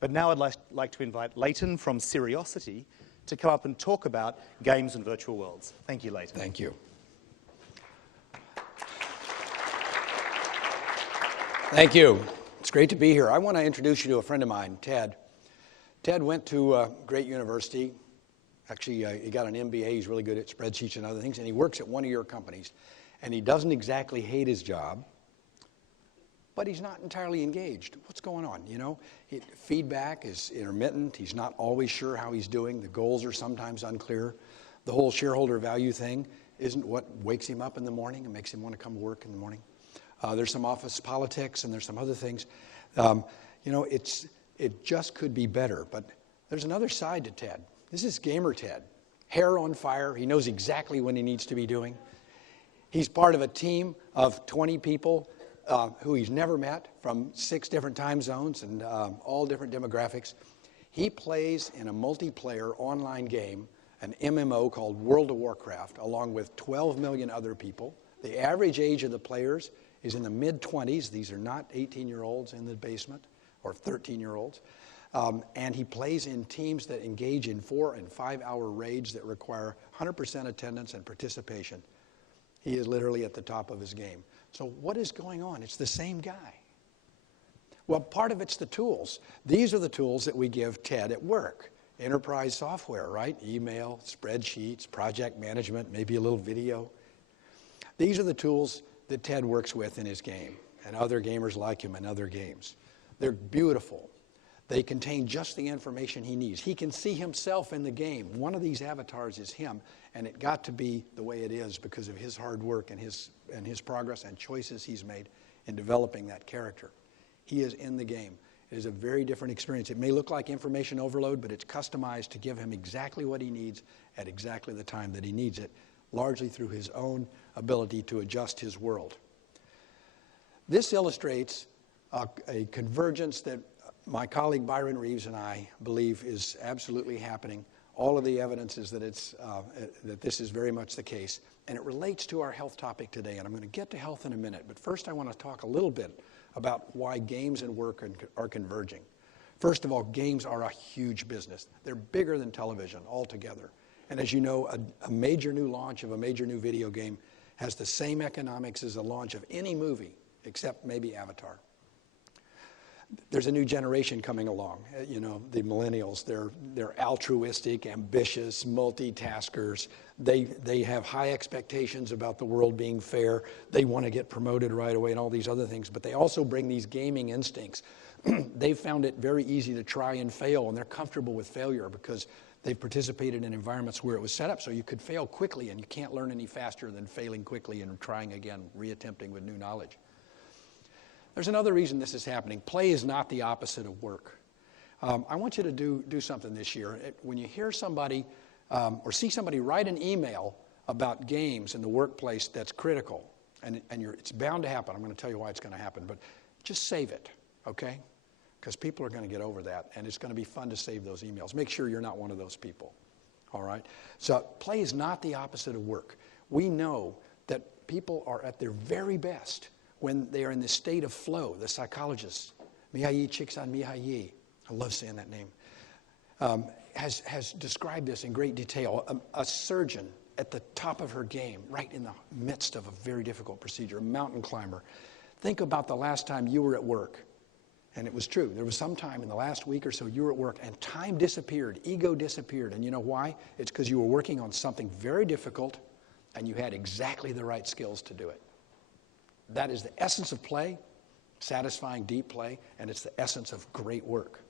But now I'd like to invite Leighton from Seriosity to come up and talk about games and virtual worlds. Thank you, Leighton. Thank you. Thank you. It's great to be here. I want to introduce you to a friend of mine, Ted. Ted went to a great university. Actually, he got an MBA. He's really good at spreadsheets and other things, and he works at one of your companies. And he doesn't exactly hate his job, but he's not entirely engaged. What's going on, you know? Feedback is intermittent. He's not always sure how he's doing. The goals are sometimes unclear. The whole shareholder value thing isn't what wakes him up in the morning and makes him want to come to work in the morning. There's some office politics and there's some other things. It just could be better. But there's another side to Ted. This is gamer Ted. Hair on fire. He knows exactly what he needs to be doing. He's part of a team of 20 people who he's never met from 6 different time zones and all different demographics. He plays in a multiplayer online game, an MMO called World of Warcraft, along with 12 million other people. The average age of the players is in the mid-20s. These are not 18-year-olds in the basement or 13-year-olds. And he plays in teams that engage in 4- and 5-hour raids that require 100% attendance and participation. He is literally at the top of his game. So what is going on? It's the same guy. Well, part of it's the tools. These are the tools that we give Ted at work. Enterprise software, right? Email, spreadsheets, project management, maybe a little video. These are the tools that Ted works with in his game, and other gamers like him in other games. They're beautiful. They contain just the information he needs. He can see himself in the game. One of these avatars is him, and it got to be the way it is because of his hard work and his progress and choices he's made in developing that character. He is in the game. It is a very different experience. It may look like information overload, but it's customized to give him exactly what he needs at exactly the time that he needs it, largely through his own ability to adjust his world. This illustrates a convergence that my colleague Byron Reeves and I believe is absolutely happening. All of the evidence is that that this is very much the case, and it relates to our health topic today, and I'm going to get to health in a minute, but first I want to talk a little bit about why games and work are converging. First of all, games are a huge business. They're bigger than television altogether, and as you know, a major new launch of a major new video game has the same economics as the launch of any movie, except maybe Avatar. There's a new generation coming along, you know, the millennials. They're altruistic, ambitious, multitaskers. They have high expectations about the world being fair. They want to get promoted right away and all these other things, but they also bring these gaming instincts. They've found it very easy to try and fail, and they're comfortable with failure because they've participated in environments where it was set up so you could fail quickly, and you can't learn any faster than failing quickly and trying again, reattempting with new knowledge. There's another reason this is happening. Play is not the opposite of work. I want you to do something this year. When you hear somebody or see somebody write an email about games in the workplace that's critical, and it's bound to happen. I'm going to tell you why it's going to happen, but just save it, okay? Because people are going to get over that, and it's going to be fun to save those emails. Make sure you're not one of those people, all right? So play is not the opposite of work. We know that people are at their very best when they are in the state of flow. The psychologist, Mihaly Csikszentmihalyi, I love saying that name, has described this in great detail. A surgeon at the top of her game, right in the midst of a very difficult procedure, a mountain climber. Think about the last time you were at work. And it was true. There was some time in the last week or so you were at work and time disappeared, ego disappeared. And you know why? It's because you were working on something very difficult and you had exactly the right skills to do it. That is the essence of play, satisfying deep play, and it's the essence of great work.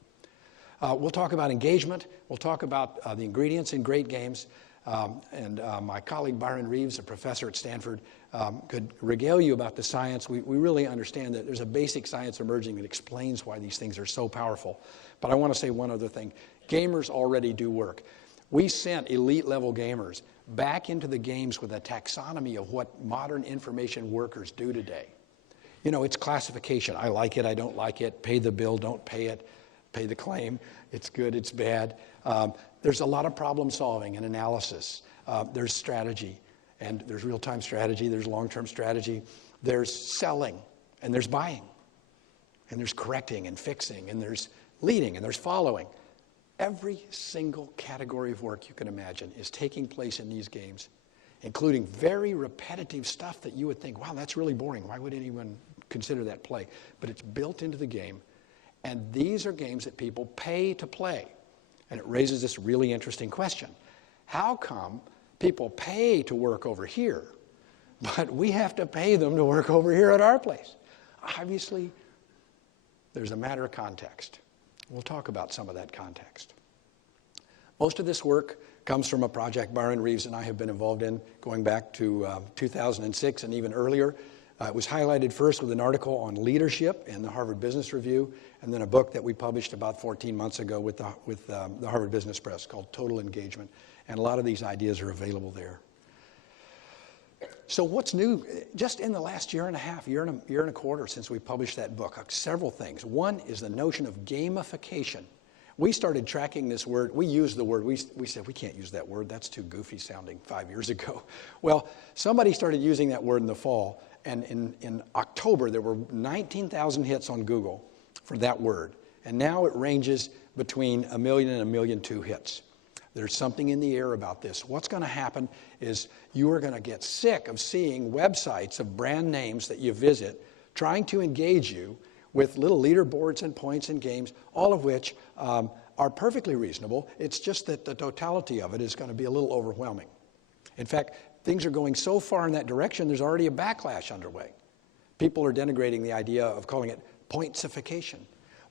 We'll talk about engagement. We'll talk about the ingredients in great games. And my colleague Byron Reeves, a professor at Stanford, could regale you about the science. We really understand that there's a basic science emerging that explains why these things are so powerful. But I want to say one other thing. Gamers already do work. We sent elite-level gamers back into the games with a taxonomy of what modern information workers do today. You know, it's classification. I like it, I don't like it, pay the bill, don't pay it, pay the claim, it's good, it's bad. There's a lot of problem solving and analysis. There's strategy, and there's real-time strategy, there's long-term strategy, there's selling, and there's buying, and there's correcting and fixing, and there's leading and there's following. Every single category of work you can imagine is taking place in these games, including very repetitive stuff that you would think, wow, that's really boring. Why would anyone consider that play? But it's built into the game. And these are games that people pay to play. And it raises this really interesting question. How come people pay to work over here, but we have to pay them to work over here at our place? Obviously, there's a matter of context. We'll talk about some of that context. Most of this work comes from a project Byron Reeves and I have been involved in going back to 2006 and even earlier. It was highlighted first with an article on leadership in the Harvard Business Review, and then a book that we published about 14 months ago with the Harvard Business Press called Total Engagement. And a lot of these ideas are available there. So what's new? Just in the last year and a half, year and a quarter since we published that book, several things. One is the notion of gamification. We started tracking this word. We used the word. We said, we can't use that word. That's too goofy sounding 5 years ago. Well, somebody started using that word in the fall. And in October, there were 19,000 hits on Google for that word. And now it ranges between 1 million and 1.2 million hits. There's something in the air about this. What's going to happen is you are going to get sick of seeing websites of brand names that you visit trying to engage you with little leaderboards and points and games, all of which are perfectly reasonable. It's just that the totality of it is going to be a little overwhelming. In fact, things are going so far in that direction, there's already a backlash underway. People are denigrating the idea of calling it pointsification.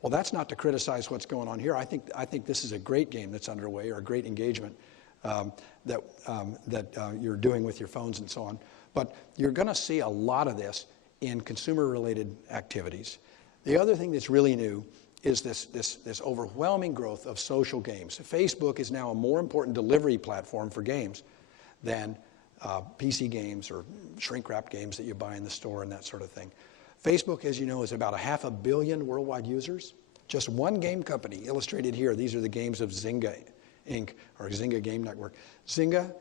Well, that's not to criticize what's going on here. I think this is a great game that's underway, or a great engagement that you're doing with your phones and so on. But you're going to see a lot of this in consumer-related activities. The other thing that's really new is this overwhelming growth of social games. Facebook is now a more important delivery platform for games than PC games or shrink-wrap games that you buy in the store and that sort of thing. Facebook, as you know, is about 500 million worldwide users. Just one game company, illustrated here. These are the games of Zynga Inc., or Zynga Game Network. Zynga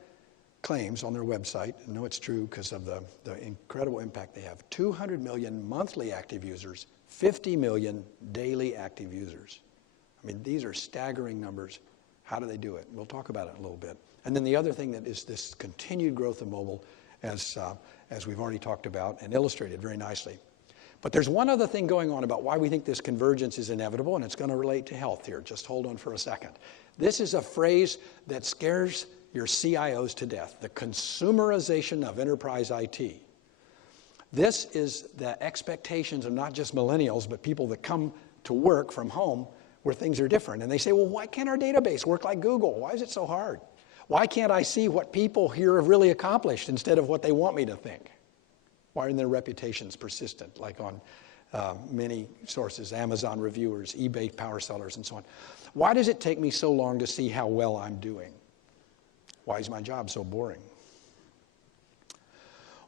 claims on their website, and know it's true because of the incredible impact they have, 200 million monthly active users, 50 million daily active users. I mean, these are staggering numbers. How do they do it? We'll talk about it in a little bit. And then the other thing that is this continued growth of mobile, as we've already talked about and illustrated very nicely. But there's one other thing going on about why we think this convergence is inevitable, and it's going to relate to health here. Just hold on for a second. This is a phrase that scares your CIOs to death, the consumerization of enterprise IT. This is the expectations of not just millennials, but people that come to work from home where things are different. And they say, well, why can't our database work like Google? Why is it so hard? Why can't I see what people here have really accomplished instead of what they want me to think? Why aren't their reputations persistent, like on many sources, Amazon reviewers, eBay power sellers, and so on? Why does it take me so long to see how well I'm doing? Why is my job so boring?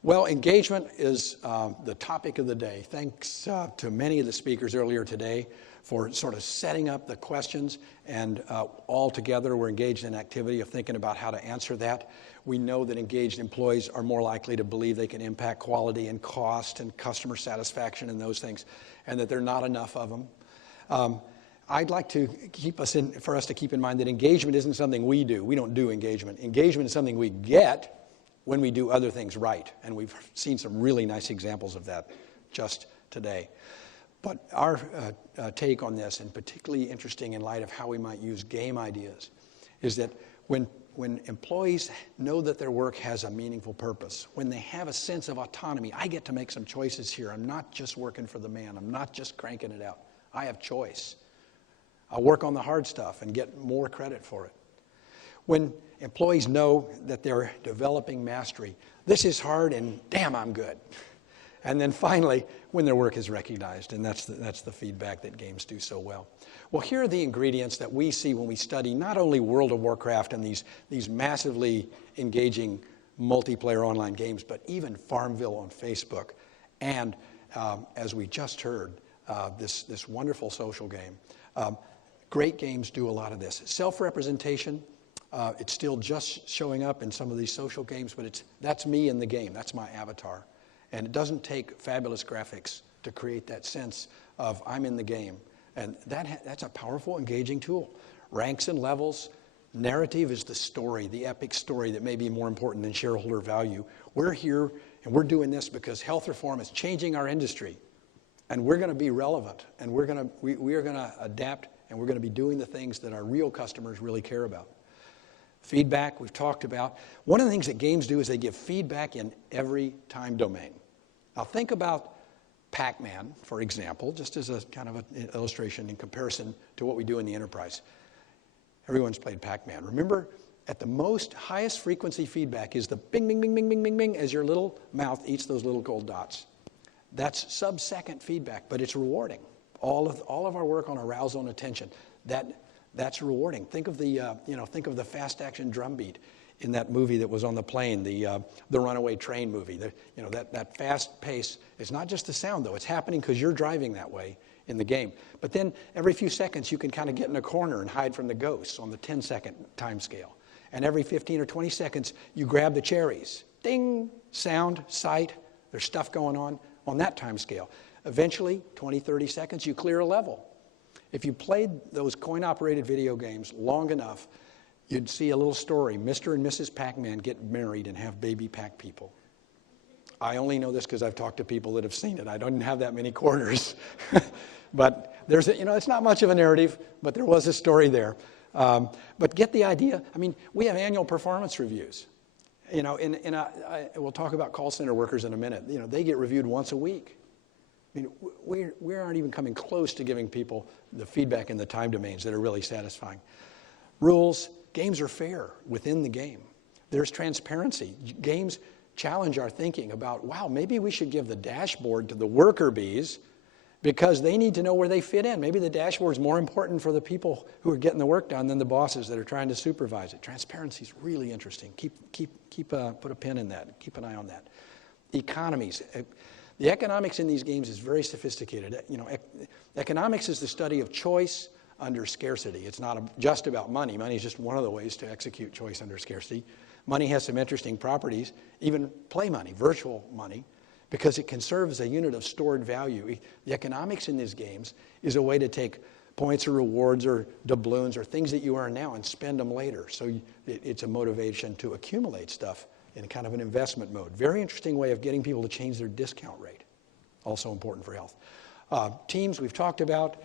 Well, engagement is the topic of the day. Thanks to many of the speakers earlier today for sort of setting up the questions, and all together we're engaged in activity of thinking about how to answer that. We know that engaged employees are more likely to believe they can impact quality and cost and customer satisfaction and those things, and that there are not enough of them. I'd like to for us to keep in mind that engagement isn't something we do. We don't do engagement. Engagement is something we get when we do other things right, and we've seen some really nice examples of that just today. But our take on this, and particularly interesting in light of how we might use game ideas, is that when employees know that their work has a meaningful purpose, when they have a sense of autonomy, I get to make some choices here. I'm not just working for the man. I'm not just cranking it out. I have choice. I'll work on the hard stuff and get more credit for it. When employees know that they're developing mastery, this is hard and damn, I'm good. And then finally, when their work is recognized, and that's the feedback that games do so well. Well, here are the ingredients that we see when we study not only World of Warcraft and these massively engaging multiplayer online games, but even Farmville on Facebook. And as we just heard, this wonderful social game. Great games do a lot of this. Self-representation, it's still just showing up in some of these social games, but that's me in the game. That's my avatar. And it doesn't take fabulous graphics to create that sense of I'm in the game. And that's a powerful, engaging tool. Ranks and levels. Narrative is the story, the epic story that may be more important than shareholder value. We're here and we're doing this because health reform is changing our industry. And we're going to be relevant. And we are going to adapt, and we're going to be doing the things that our real customers really care about. Feedback, we've talked about. One of the things that games do is they give feedback in every time domain. Now think about Pac-Man, for example, just as a kind of an illustration in comparison to what we do in the enterprise. Everyone's played Pac-Man. Remember, at the most highest frequency feedback is the bing, bing, bing, bing, bing, bing, bing, as your little mouth eats those little gold dots. That's sub-second feedback, but it's rewarding. All of our work on arousal and attention, that's rewarding. Think of the fast action drum beat in that movie that was on the plane, the Runaway Train movie. That fast pace. It's not just the sound though. It's happening because you're driving that way in the game. But then every few seconds you can kind of get in a corner and hide from the ghosts on the 10-second time scale. And every 15 or 20 seconds you grab the cherries. Ding, sound, sight, there's stuff going on that time scale. Eventually, 20, 30 seconds, you clear a level. If you played those coin-operated video games long enough, you'd see a little story. Mr. and Mrs. Pac-Man get married and have baby Pac people. I only know this because I've talked to people that have seen it. I don't have that many quarters. But it's not much of a narrative, but there was a story there. But get the idea. I mean, we have annual performance reviews. We'll talk about call center workers in a minute. They get reviewed once a week. I mean, we aren't even coming close to giving people the feedback in the time domains that are really satisfying. Rules, games are fair within the game. There's transparency. Games challenge our thinking about, wow, maybe we should give the dashboard to the worker bees because they need to know where they fit in. Maybe the dashboard is more important for the people who are getting the work done than the bosses that are trying to supervise it. Transparency is really interesting. Put a pin in that. Keep an eye on that. Economies. The economics in these games is very sophisticated. Economics is the study of choice under scarcity. It's not just about money. Money is just one of the ways to execute choice under scarcity. Money has some interesting properties, even play money, virtual money, because it can serve as a unit of stored value. The economics in these games is a way to take points or rewards or doubloons or things that you earn now and spend them later. So it's a motivation to accumulate stuff in kind of an investment mode. Very interesting way of getting people to change their discount rate. Also important for health. Teams, we've talked about.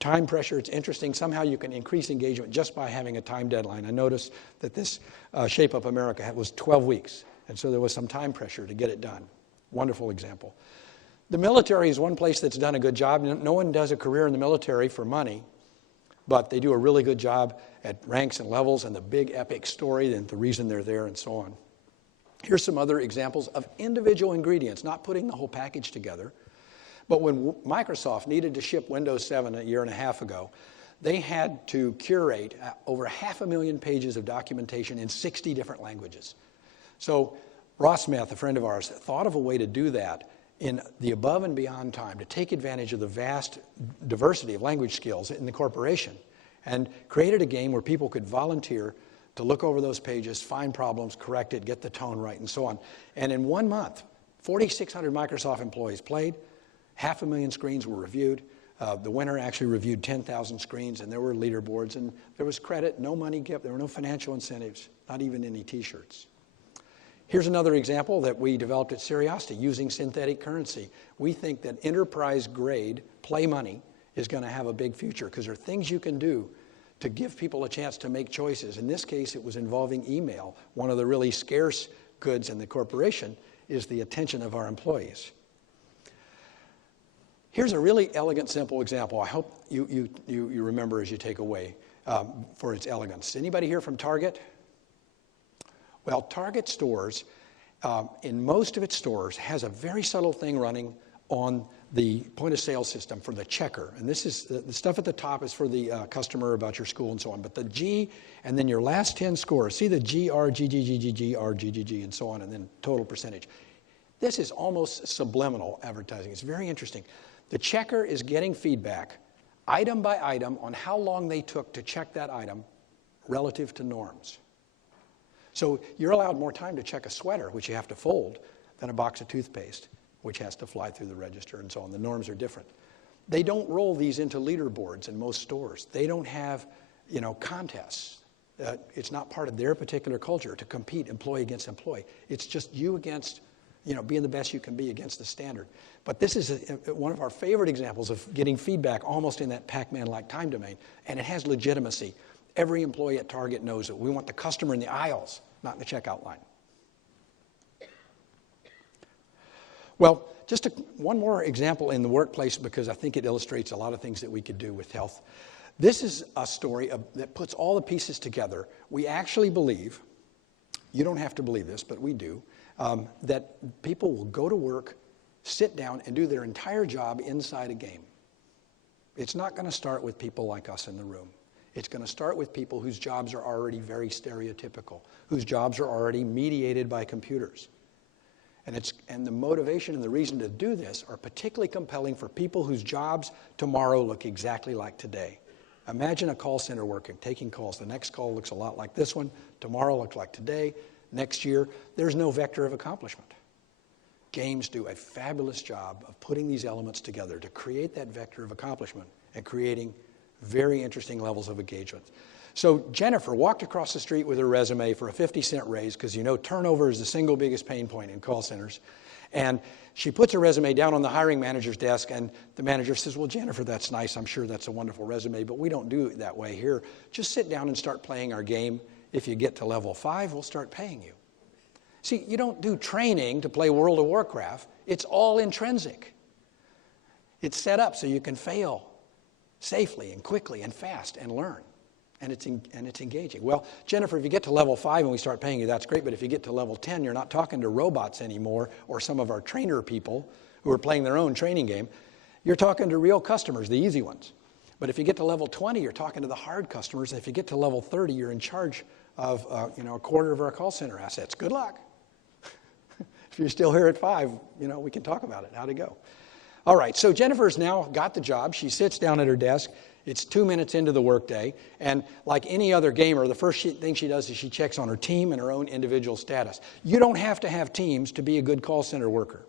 Time pressure, it's interesting. Somehow you can increase engagement just by having a time deadline. I noticed that this Shape Up America was 12 weeks. And so there was some time pressure to get it done. Wonderful example. The military is one place that's done a good job. No one does a career in the military for money, but they do a really good job at ranks and levels and the big epic story and the reason they're there and so on. Here's some other examples of individual ingredients, not putting the whole package together. But when Microsoft needed to ship Windows 7 a year and a half ago, they had to curate over 500,000 pages of documentation in 60 different languages. So Ross Smith, a friend of ours, thought of a way to do that in the above and beyond time to take advantage of the vast diversity of language skills in the corporation and created a game where people could volunteer to look over those pages, find problems, correct it, get the tone right, and so on. And in 1 month, 4,600 Microsoft employees played. 500,000 screens were reviewed. The winner actually reviewed 10,000 screens, and there were leaderboards, and there was credit, no money gift, there were no financial incentives, not even any T-shirts. Here's another example that we developed at Seriosity using synthetic currency. We think that enterprise-grade play money is going to have a big future because there are things you can do to give people a chance to make choices. In this case, it was involving email. One of the really scarce goods in the corporation is the attention of our employees. Here's a really elegant, simple example. I hope you remember as you take away for its elegance. Anybody here from Target? Well, Target stores, in most of its stores, has a very subtle thing running on the point-of-sale system for the checker. And this is the stuff at the top is for the customer about your school and so on. But the G and then your last 10 scores, see the G, R, G, G, G, G, G, R, G, G, G, and so on, and then total percentage. This is almost subliminal advertising. It's very interesting. The checker is getting feedback, item by item, on how long they took to check that item relative to norms. So you're allowed more time to check a sweater, which you have to fold, than a box of toothpaste, which has to fly through the register and so on. The norms are different. They don't roll these into leaderboards in most stores. They don't have, contests. It's not part of their particular culture to compete employee against employee. It's just you against, being the best you can be against the standard. But this is one of our favorite examples of getting feedback almost in that Pac-Man-like time domain, and it has legitimacy. Every employee at Target knows it. We want the customer in the aisles, not in the checkout line. Well, just one more example in the workplace, because I think it illustrates a lot of things that we could do with health. This is a story that puts all the pieces together. We actually believe, you don't have to believe this, but we do, that people will go to work, sit down, and do their entire job inside a game. It's not going to start with people like us in the room. It's going to start with people whose jobs are already very stereotypical, whose jobs are already mediated by computers. And the motivation and the reason to do this are particularly compelling for people whose jobs tomorrow look exactly like today. Imagine a call center worker taking calls. The next call looks a lot like this one. Tomorrow looks like today. Next year, there's no vector of accomplishment. Games do a fabulous job of putting these elements together to create that vector of accomplishment and creating very interesting levels of engagement. So Jennifer walked across the street with her resume for a 50-cent raise, because turnover is the single biggest pain point in call centers. And she puts her resume down on the hiring manager's desk, and the manager says, well, Jennifer, that's nice. I'm sure that's a wonderful resume, but we don't do it that way here. Just sit down and start playing our game. If you get to level 5, we'll start paying you. See, you don't do training to play World of Warcraft. It's all intrinsic. It's set up so you can fail safely and quickly and fast and learn. And it's engaging. Well, Jennifer, if you get to level 5 and we start paying you, that's great. But if you get to level 10, you're not talking to robots anymore, or some of our trainer people who are playing their own training game. You're talking to real customers, the easy ones. But if you get to level 20, you're talking to the hard customers. And if you get to level 30, you're in charge of a quarter of our call center assets. Good luck. If you're still here at 5, we can talk about it, how to go. All right, so Jennifer's now got the job. She sits down at her desk. It's 2 minutes into the workday, and like any other gamer, the first thing she does is she checks on her team and her own individual status. You don't have to have teams to be a good call center worker.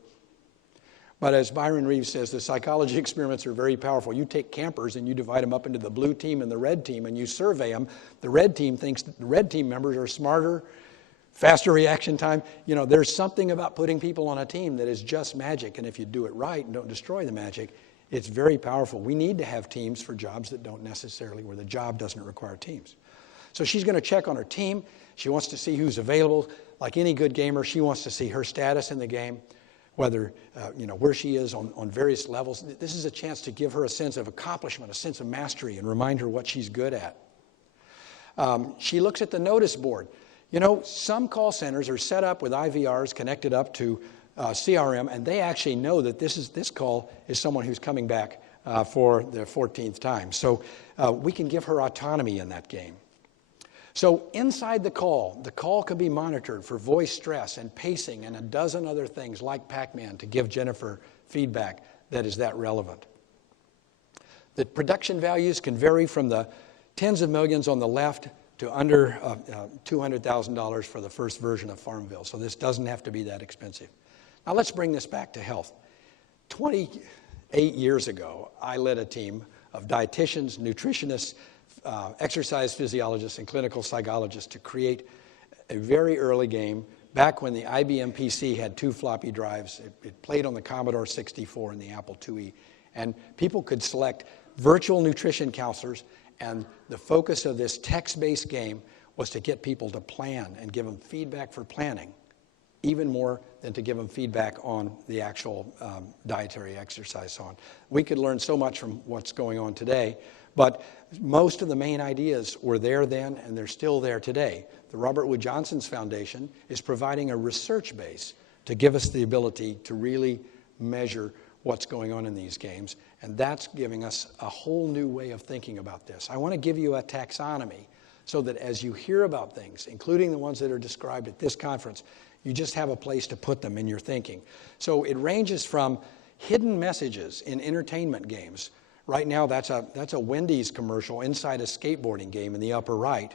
But as Byron Reeves says, the psychology experiments are very powerful. You take campers and you divide them up into the blue team and the red team, and you survey them. The red team thinks that the red team members are smarter, faster reaction time. There's something about putting people on a team that is just magic, and if you do it right and don't destroy the magic, it's very powerful. We need to have teams for jobs that don't necessarily, where the job doesn't require teams. So she's going to check on her team. She wants to see who's available. Like any good gamer, she wants to see her status in the game, whether, where she is on various levels. This is a chance to give her a sense of accomplishment, a sense of mastery, and remind her what she's good at. She looks at the notice board. Some call centers are set up with IVRs connected up to CRM, and they actually know that this call is someone who's coming back for the 14th time. So we can give her autonomy in that game. So inside the call can be monitored for voice stress and pacing and a dozen other things like Pac-Man to give Jennifer feedback that is that relevant. The production values can vary from the tens of millions on the left to under $200,000 for the first version of Farmville. So this doesn't have to be that expensive. Now let's bring this back to health. 28 years ago, I led a team of dietitians, nutritionists, exercise physiologists, and clinical psychologists to create a very early game back when the IBM PC had 2 floppy drives. It played on the Commodore 64 and the Apple IIe. And people could select virtual nutrition counselors, and the focus of this text-based game was to get people to plan and give them feedback for planning, even more than to give them feedback on the actual dietary exercise on. We could learn so much from what's going on today, but most of the main ideas were there then, and they're still there today. The Robert Wood Johnson's Foundation is providing a research base to give us the ability to really measure what's going on in these games, and that's giving us a whole new way of thinking about this. I want to give you a taxonomy so that as you hear about things, including the ones that are described at this conference, you just have a place to put them in your thinking. So it ranges from hidden messages in entertainment games. Right now, that's a Wendy's commercial inside a skateboarding game in the upper right.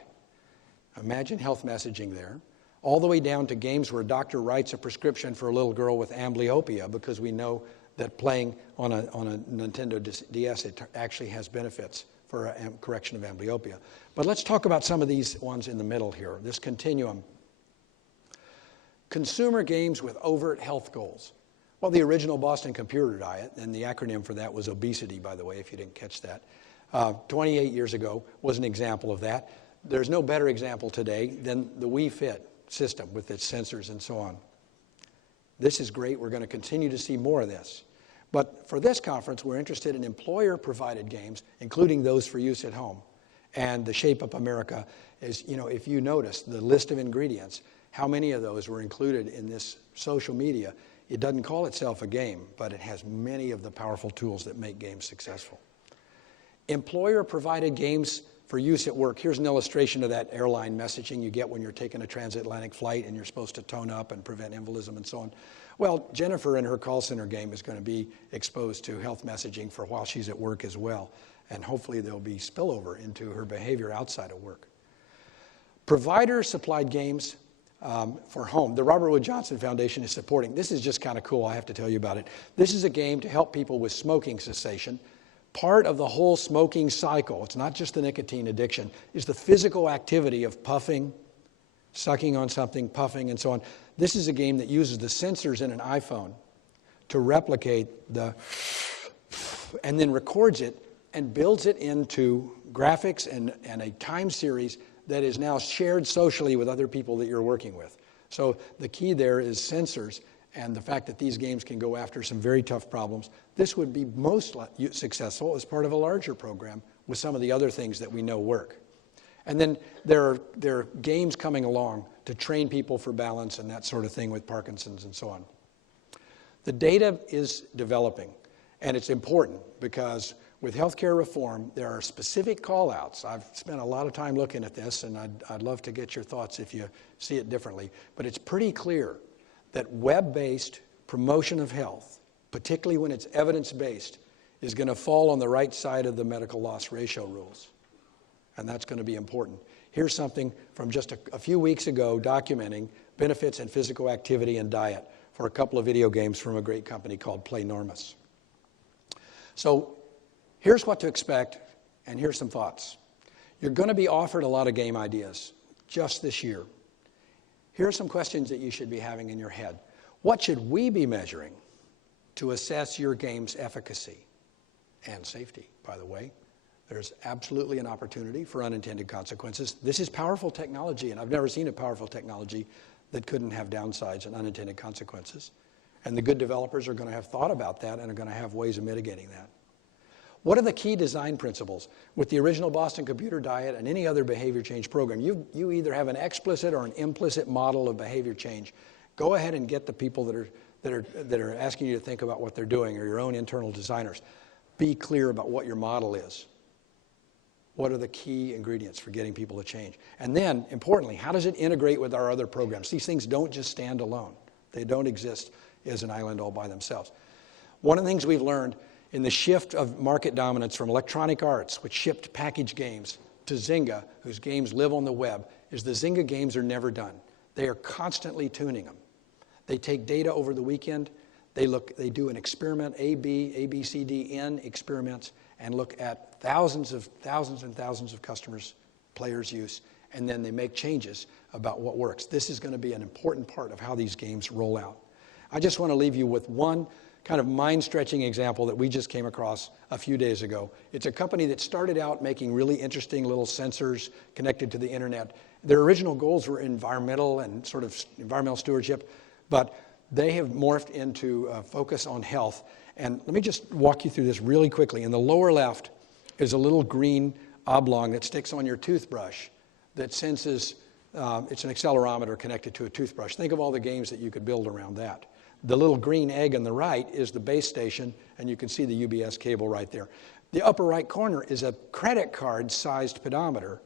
Imagine health messaging there. All the way down to games where a doctor writes a prescription for a little girl with amblyopia because we know that playing on a Nintendo DS, it actually has benefits for correction of amblyopia. But let's talk about some of these ones in the middle here, this continuum. Consumer games with overt health goals. Well, the original Boston Computer Diet, and the acronym for that was obesity, by the way, if you didn't catch that, 28 years ago was an example of that. There's no better example today than the Wii Fit system with its sensors and so on. This is great. We're going to continue to see more of this. But for this conference, we're interested in employer-provided games, including those for use at home. And the Shape Up America is, if you notice the list of ingredients, how many of those were included in this social media. It doesn't call itself a game, but it has many of the powerful tools that make games successful. Employer-provided games for use at work. Here's an illustration of that airline messaging you get when you're taking a transatlantic flight and you're supposed to tone up and prevent embolism and so on. Well, Jennifer in her call center game is going to be exposed to health messaging for while she's at work as well. And hopefully there'll be spillover into her behavior outside of work. Provider-supplied games for home. The Robert Wood Johnson Foundation is supporting. This is just kind of cool. I have to tell you about it. This is a game to help people with smoking cessation. Part of the whole smoking cycle, it's not just the nicotine addiction, is the physical activity of puffing, sucking on something, puffing, and so on. This is a game that uses the sensors in an iPhone to replicate and then records it and builds it into graphics and a time series that is now shared socially with other people that you're working with. So the key there is sensors and the fact that these games can go after some very tough problems. This would be most successful as part of a larger program with some of the other things that we know work. And then there are games coming along to train people for balance and that sort of thing with Parkinson's and so on. The data is developing, and it's important because with healthcare reform, there are specific call-outs. I've spent a lot of time looking at this, and I'd love to get your thoughts if you see it differently. But it's pretty clear that web-based promotion of health, particularly when it's evidence-based, is going to fall on the right side of the medical loss ratio rules. And that's going to be important. Here's something from just a few weeks ago documenting benefits in physical activity and diet for a couple of video games from a great company called Playnormous. So here's what to expect, and here's some thoughts. You're going to be offered a lot of game ideas just this year. Here are some questions that you should be having in your head. What should we be measuring to assess your game's efficacy and safety, by the way? There's absolutely an opportunity for unintended consequences. This is powerful technology, and I've never seen a powerful technology that couldn't have downsides and unintended consequences. And the good developers are going to have thought about that and are going to have ways of mitigating that. What are the key design principles? With the original Boston Computer Diet and any other behavior change program, you either have an explicit or an implicit model of behavior change. Go ahead and get the people that are asking you to think about what they're doing, or your own internal designers. Be clear about what your model is. What are the key ingredients for getting people to change? And then, importantly, how does it integrate with our other programs? These things don't just stand alone. They don't exist as an island all by themselves. One of the things we've learned in the shift of market dominance from Electronic Arts, which shipped packaged games, to Zynga, whose games live on the web, is the Zynga games are never done. They are constantly tuning them. They take data over the weekend. They do an experiment, A, B, C, D, N experiments, and look at thousands and thousands of customers, players' use, and then they make changes about what works. This is going to be an important part of how these games roll out. I just want to leave you with one kind of mind-stretching example that we just came across a few days ago. It's a company that started out making really interesting little sensors connected to the internet. Their original goals were environmental and sort of environmental stewardship, but they have morphed into a focus on health. And let me just walk you through this really quickly. In the lower left is a little green oblong that sticks on your toothbrush that senses, it's an accelerometer connected to a toothbrush. Think of all the games that you could build around that. The little green egg on the right is the base station, and you can see the UBS cable right there. The upper right corner is a credit card-sized pedometer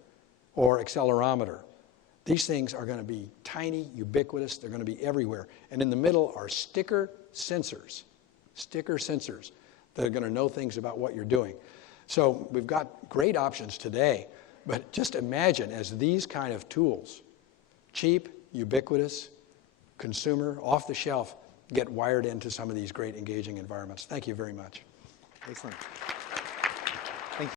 or accelerometer. These things are going to be tiny, ubiquitous. They're going to be everywhere. And in the middle are sticker sensors that are going to know things about what you're doing. So we've got great options today, but just imagine as these kind of tools, cheap, ubiquitous, consumer, off the shelf, get wired into some of these great engaging environments. Thank you very much. Excellent.